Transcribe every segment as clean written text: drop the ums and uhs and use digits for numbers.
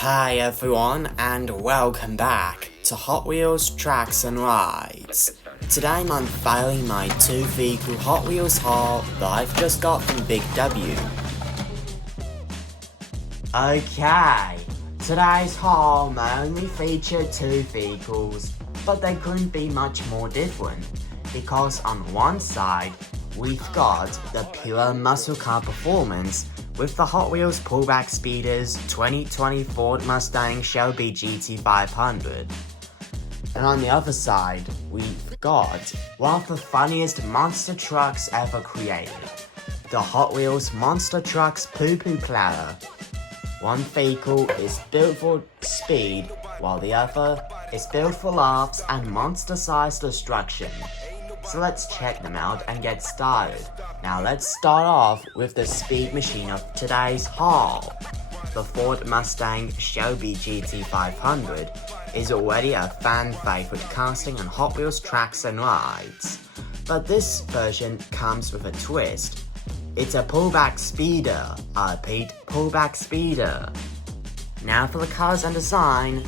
Hi everyone and welcome back to Hot Wheels Tracks and Rides. Today I'm unveiling my 2-vehicle Hot Wheels haul that I've just got from Big W. Okay, today's haul may only feature 2 vehicles, but they couldn't be much more different, because on one side we've got the pure muscle car performance with the Hot Wheels Pullback Speeders 2020 Ford Mustang Shelby GT500. And on the other side, we've got one of the funniest monster trucks ever created, the Hot Wheels Monster Trucks Poo Poo Platter. One vehicle is built for speed, while the other is built for laughs and monster-sized destruction. So let's check them out and get started. Now let's start off with the speed machine of today's haul. The Ford Mustang Shelby GT500 is already a fan favorite casting on Hot Wheels Tracks and Rides. But this version comes with a twist. It's a pullback speeder. I repeat, pullback speeder. Now for the cars and design.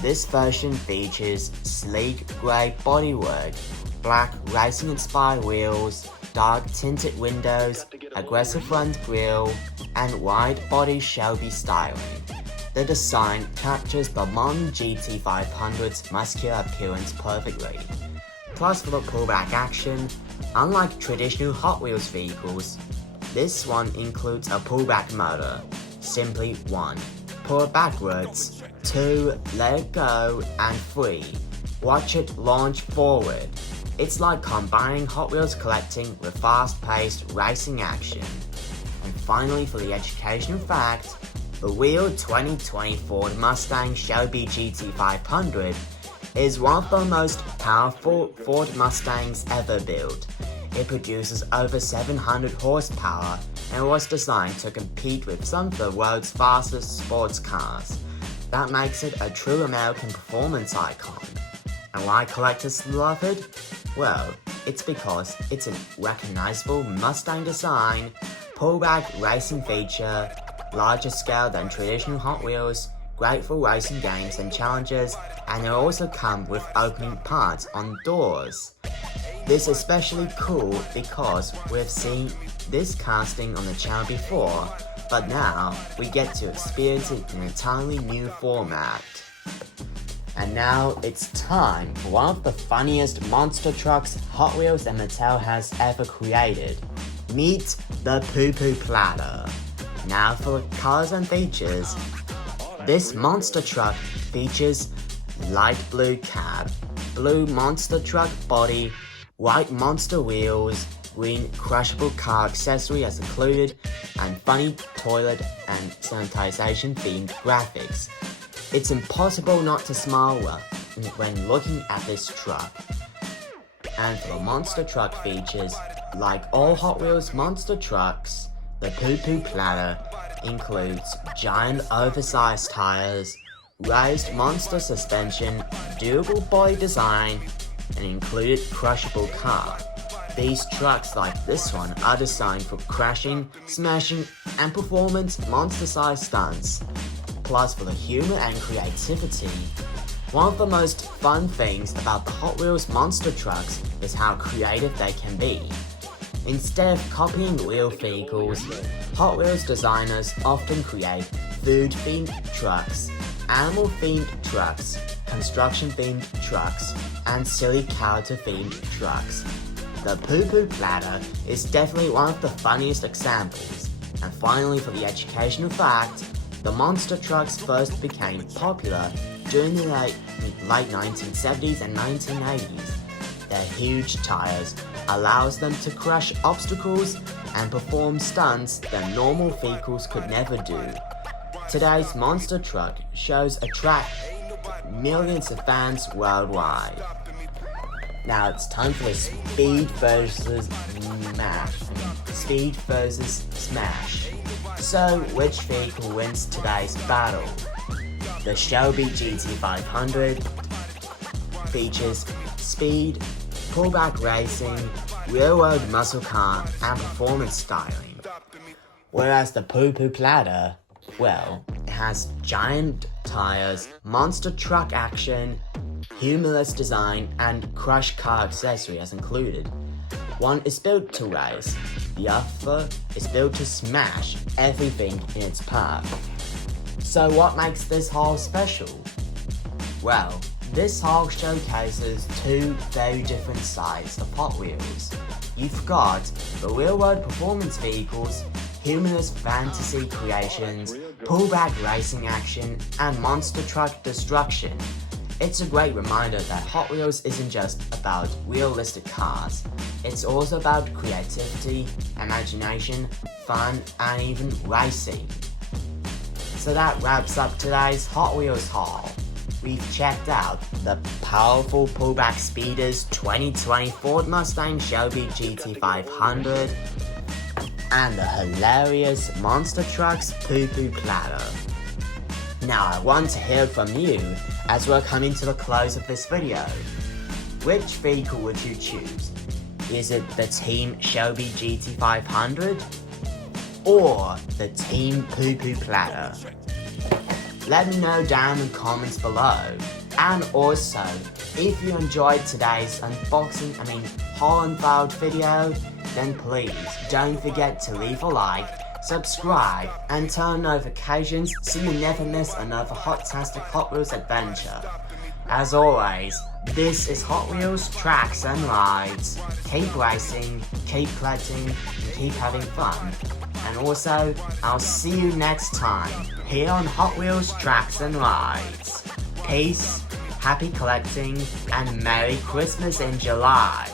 This version features sleek grey bodywork, black racing-inspired wheels, dark tinted windows, aggressive front grille, and wide-body Shelby styling. The design captures the modern GT500's muscular appearance perfectly. Plus, for the pullback action, unlike traditional Hot Wheels vehicles, this one includes a pullback motor. Simply 1. Pull it backwards, 2. Let it go, and 3. Watch it launch forward. It's like combining Hot Wheels collecting with fast-paced racing action. And finally, for the educational fact, the real 2020 Ford Mustang Shelby GT500 is one of the most powerful Ford Mustangs ever built. It produces over 700 horsepower and was designed to compete with some of the world's fastest sports cars. That makes it a true American performance icon. And why collectors love it? Well, it's because it's a recognizable Mustang design, pullback racing feature, larger scale than traditional Hot Wheels, great for racing games and challenges, and they also come with opening parts on doors. This is especially cool because we've seen this casting on the channel before, but now we get to experience it in an entirely new format. And now it's time for one of the funniest monster trucks Hot Wheels and Mattel has ever created. Meet the Poo Poo Platter. Now for the colors and features. This monster truck features light blue cab, blue monster truck body, white monster wheels, green crushable car accessory as included, and funny toilet and sanitization themed graphics. It's impossible not to smile when looking at this truck. And for the monster truck features, like all Hot Wheels monster trucks, the Poo Poo Platter includes giant oversized tires, raised monster suspension, durable body design, and included crushable car. These trucks like this one are designed for crashing, smashing, and performance monster-sized stunts. Plus, for the humor and creativity, one of the most fun things about the Hot Wheels monster trucks is how creative they can be. Instead of copying real vehicles, Hot Wheels designers often create food-themed trucks, animal-themed trucks, construction-themed trucks, and silly character-themed trucks. The Poo Poo Platter is definitely one of the funniest examples. And finally, for the educational fact, the monster trucks first became popular during the late 1970s and 1980s. Their huge tires allows them to crush obstacles and perform stunts that normal vehicles could never do. Today's monster truck shows attract millions of fans worldwide. Now it's time for the Speed versus Smash. So, which vehicle wins today's battle? The Shelby GT500 features speed, pullback racing, real-world muscle car, and performance styling. Whereas the Poo Poo Platter Well, it has giant tires, monster truck action, humorless design, and crush car accessories included. One is built to race, the other is built to smash everything in its path. So what makes this haul special? Well, this haul showcases two very different sides of Hot Wheels. You've got the real-world performance vehicles, humorous fantasy creations, pullback racing action, and monster truck destruction. It's a great reminder that Hot Wheels isn't just about realistic cars, it's also about creativity, imagination, fun, and even racing. So that wraps up today's Hot Wheels haul. We've checked out the powerful pullback speeders 2020 Ford Mustang Shelby GT500 and the hilarious monster trucks Poo Poo Platter. Now I want to hear from you as we're coming to the close of this video. Which vehicle would you choose? Is it the Team Shelby GT500 or the Team Poo Poo Platter? Let me know down in the comments below. And also, if you enjoyed today's haul unveiled video, then please don't forget to leave a like, subscribe, and turn notifications so you never miss another hot-tastic Hot Wheels adventure. As always, this is Hot Wheels Tracks and Rides. Keep racing, keep collecting, and keep having fun. And also, I'll see you next time here on Hot Wheels Tracks and Rides. Peace, happy collecting, and Merry Christmas in July.